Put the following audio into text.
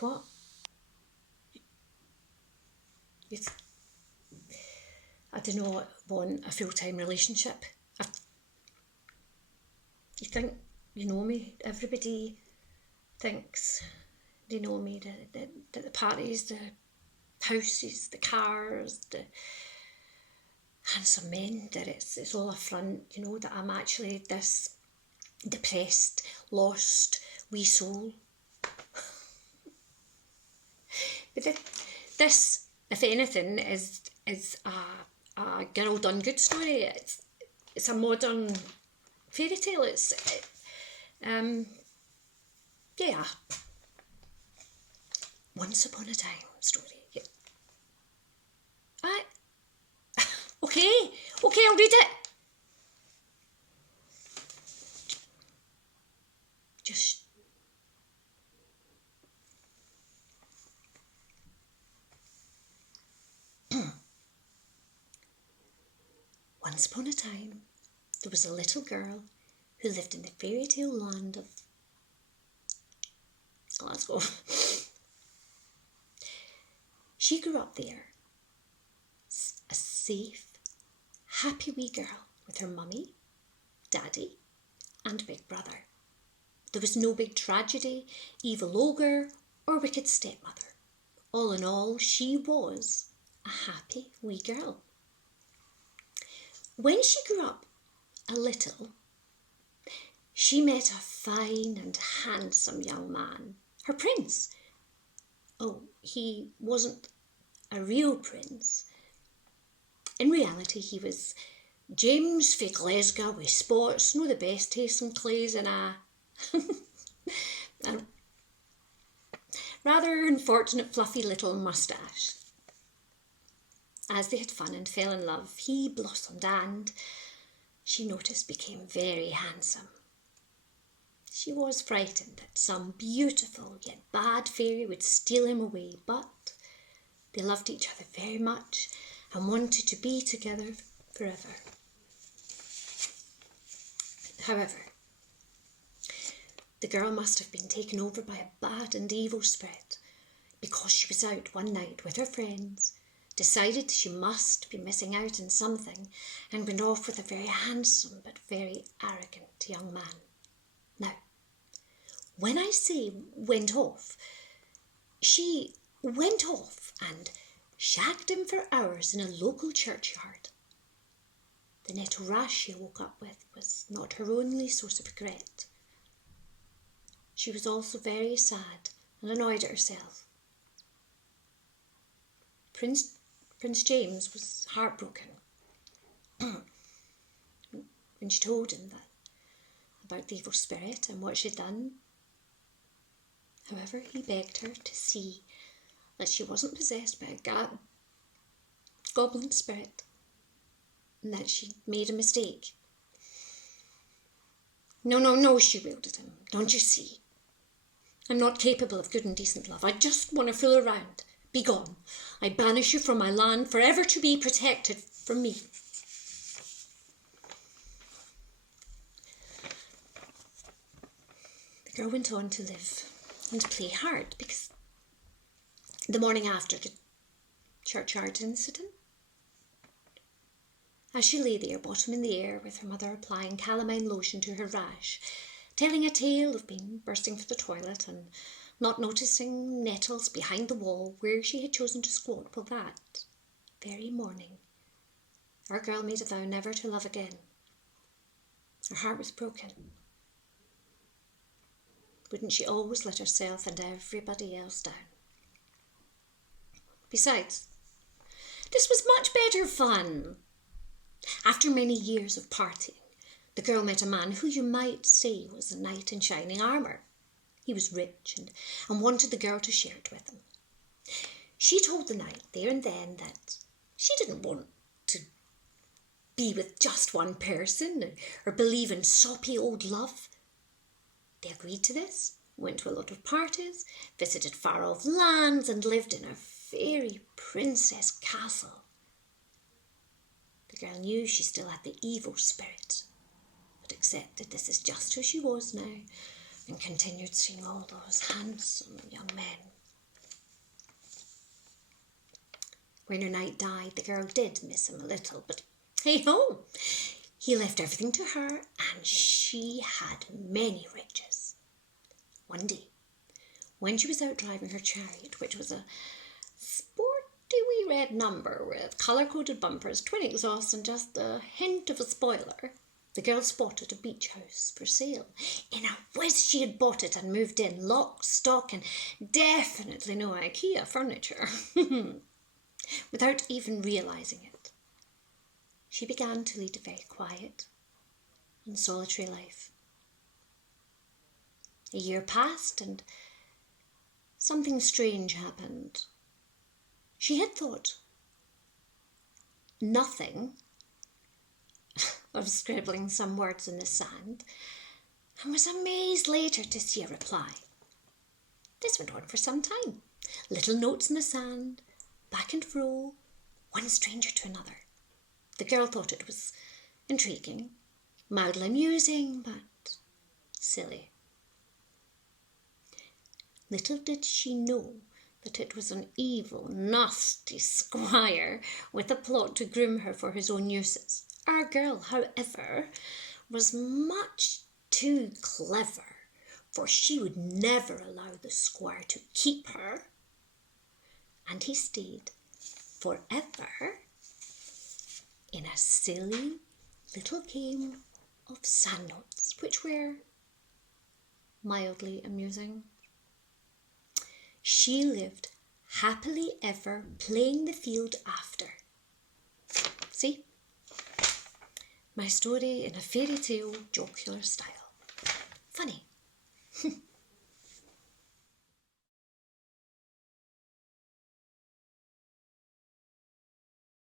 What? I do not want a full-time relationship. You think you know me? Everybody thinks they know me. The parties, the houses, the cars, the handsome men, that it's all a front, you know, that I'm actually this depressed, lost wee soul. But this, if anything, is a girl done good story. It's a modern fairy tale. Yeah, once upon a time story. Yeah. Okay, I'll read it. Just once upon a time, there was a little girl who lived in the fairy tale land of Glasgow. She grew up there, a safe, happy wee girl with her mummy, daddy, and big brother. There was no big tragedy, evil ogre, or wicked stepmother. All in all, she was a happy wee girl. When she grew up a little, she met a fine and handsome young man, her prince. Oh, he wasn't a real prince. In reality, he was James fae Glasgow with spots, no the best taste in clays, and a rather unfortunate fluffy little moustache. As they had fun and fell in love, he blossomed and, she noticed, became very handsome. She was frightened that some beautiful yet bad fairy would steal him away, but they loved each other very much and wanted to be together forever. However, the girl must have been taken over by a bad and evil spirit because she was out one night with her friends, decided she must be missing out on something, and went off with a very handsome but very arrogant young man. Now, when I say went off, she went off and shagged him for hours in a local churchyard. The nettle rash she woke up with was not her only source of regret. She was also very sad and annoyed at herself. Prince James was heartbroken when she told him about the evil spirit and what she'd done. However, he begged her to see that she wasn't possessed by a goblin spirit and that she'd made a mistake. No, she wailed at him. Don't you see? I'm not capable of good and decent love. I just want to fool around. Be gone. I banish you from my land, forever to be protected from me. The girl went on to live and play hard because the morning after the churchyard incident, as she lay there, bottom in the air, with her mother applying calamine lotion to her rash, telling a tale of being bursting for the toilet and not noticing nettles behind the wall where she had chosen to squat, well, that very morning, our girl made a vow never to love again. Her heart was broken. Wouldn't she always let herself and everybody else down? Besides, this was much better fun. After many years of partying, the girl met a man who you might say was a knight in shining armour. He was rich and wanted the girl to share it with him. She told the knight there and then that she didn't want to be with just one person or believe in soppy old love. They agreed to this, went to a lot of parties, visited far-off lands, and lived in a fairy princess castle. The girl knew she still had the evil spirit, but accepted this is just who she was now, and continued seeing all those handsome young men. When her knight died, the girl did miss him a little, but hey-ho! He left everything to her, and she had many riches. One day, when she was out driving her chariot, which was a sporty wee red number with colour-coded bumpers, twin exhausts and just a hint of a spoiler, the girl spotted a beach house for sale. In a whiz she had bought it and moved in, lock, stock, and definitely no IKEA furniture. Without even realising it, she began to lead a very quiet and solitary life. A year passed and something strange happened. She had thought nothing of scribbling some words in the sand and was amazed later to see a reply. This went on for some time. Little notes in the sand, back and fro, one stranger to another. The girl thought it was intriguing, mildly amusing, but silly. Little did she know that it was an evil, nasty squire with a plot to groom her for his own uses. Our girl, however, was much too clever, for she would never allow the squire to keep her, and he stayed forever in a silly little game of sand notes, which were mildly amusing. She lived happily ever, playing the field after. See? My story in a fairy tale jocular style. Funny.